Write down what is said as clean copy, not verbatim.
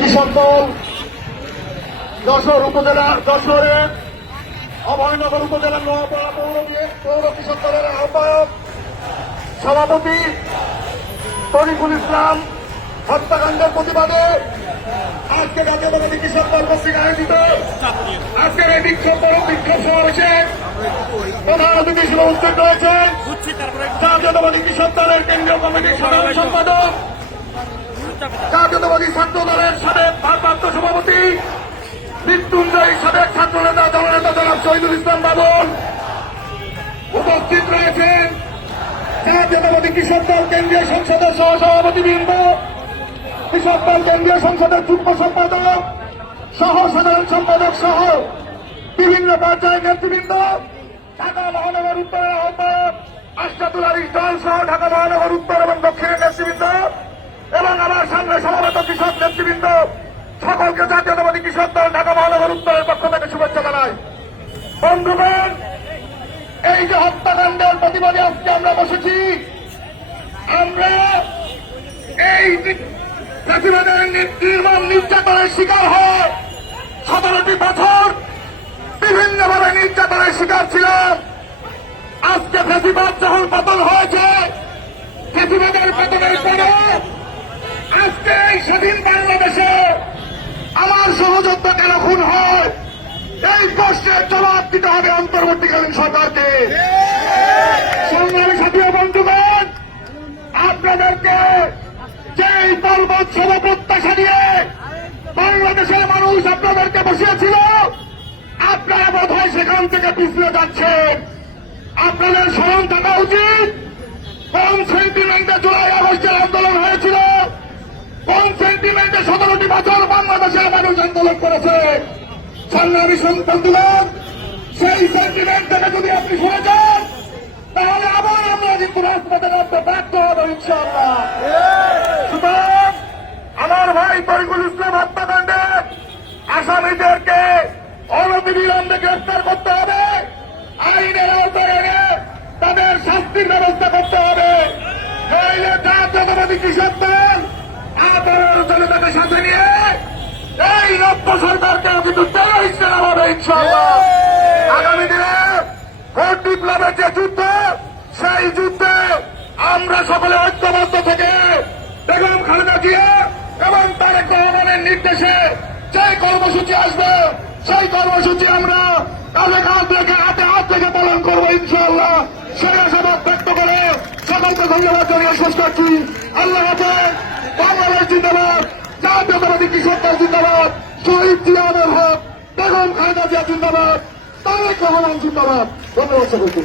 কৃষক দল যশোর অভয়নগর উপজেলার নোয়াপাড়া পৌর কৃষক দলের আহ্বায়ক সভাপতি তরিকুল ইসলাম হত্যাকাণ্ডের প্রতিবাদে আজকে জাতীয়তাবাদী কৃষক দল কর্তৃক আয়োজিত আজকের এই বিক্ষোভ সমাবেশে প্রধান অতিথি হিসেবে উপস্থিত রয়েছেন জাতীয়তাবাদী কৃষক দলের কেন্দ্রীয় কমিটির সাধারণ সম্পাদক, জাতীয়তাবাদী ছাত্র দলের সাবেক ভারপ্রাপ্ত সভাপতি, মৃত্যুঞ্জয়ী সাবেক ছাত্র নেতা দলনেতা জনাব শহীদুল ইসলাম বাবুল। উপস্থিত রয়েছেন জাতীয়তাবাদী কৃষক দল কেন্দ্রীয় সংসদের সহসভাপতিবৃন্দ, কৃষক দল কেন্দ্রীয় সংসদের যুগ্ম সম্পাদক সহ সাধারণ সম্পাদক সহ বিভিন্ন পর্যায়ের নেতৃবৃন্দ, ঢাকা মহানগর উত্তরের আহ্বায়ক আশরাফুল আলী দল সহ ঢাকা মহানগর উত্তর এবং দক্ষিণের নেতৃবৃন্দ এবং আমার সামনে সমবেত কৃষক নেতৃবৃন্দ, সকলকে জাতীয়তাবাদী কৃষক দল ঢাকা মহানগর উত্তরের পক্ষ থেকে শুভেচ্ছা জানাই। বন্ধুগণ, এই যে হত্যাকাণ্ডের প্রতিবাদে আজকে আমরা বসেছি, আমরা এই প্রতিবাদের নির্মম নির্যাতনের শিকার হয় 17টি বছর বিভিন্নভাবে নির্যাতনের শিকার ছিলাম। আজকে ফেসিবাদ যখন পতন হয়েছে, ফেসিবাদের পতনের পরে আজকে এই স্বাধীন বাংলাদেশে আমার সহযোদ্ধা কেন খুন হয়, এই প্রশ্নের জবাব দিতে হবে অন্তর্বর্তীকালীন সরকারকে। সংগ্রামী সাথী ও বন্ধুগণ, আপনাদেরকে যেই দলবৎসব প্রত্যাশা নিয়ে বাংলাদেশের মানুষ আপনাদেরকে বসিয়েছিল, আপনারা বোধ হয় সেখান থেকে পিছলে যাচ্ছেন। আপনাদের স্মরণ থাকা উচিত কোন সেন্টিমেন্টে জুলাই আগস্টের আন্দোলন হয়েছিল, কোন সেন্টিমেন্টে 17টি বছর বাংলাদেশের মানুষ আন্দোলন করেছে। সংগ্রামী বন্ধুগণ, সেই সেন্টিমেন্ট থেকে যদি আপনি সরে যান, তাহলে আবার আমরা কিন্তু রাজপথে নামতে ব্যর্থ হব ইনশাআল্লাহ। সুতরাং আমার ভাই তরিকুল ইসলাম হত্যাকাণ্ডে আসামিদেরকে অনতিবিলম্বে গ্রেফতার করতে হবে, আইনের আওতায় এনে তাদের শাস্তির ব্যবস্থা করতে হবে। নইলে জাতীয়তাবাদী কৃষক দল আদরের জনতাকে সাথে নিয়ে এই নব্য সরকারকে কিন্তু টেররিস্ট হবে ইনশাআল্লাহ। আগামী দিনে ভোট বিপ্লবের যে যুদ্ধ, সেই যুদ্ধে আমরা সকলে ঐক্যবদ্ধ থেকে বেগম খালেদা জিয়া এবং তারেক রহমানের নির্দেশে যে কর্মসূচি আসবে, সেই কর্মসূচি আমরা কাঁধে কাঁধ রেখে হাতে হাত রেখে পালন করবো ইনশাআল্লাহ। সেই আশাবাদ ব্যক্ত করে সকলকে ধন্যবাদ জানিয়ে শেষ করছি। আল্লাহ হাফেজ। বাংলাদেশ জিন্দাবাদ, জাতীয়তাবাদী কৃষক দল জিন্দাবাদ, শহীদ জিয়াউর হক, বেগম খালেদা জিয়া জিন্দাবাদ, তারেক রহমান জিন্দাবাদ। ধন্যবাদ সকলকে।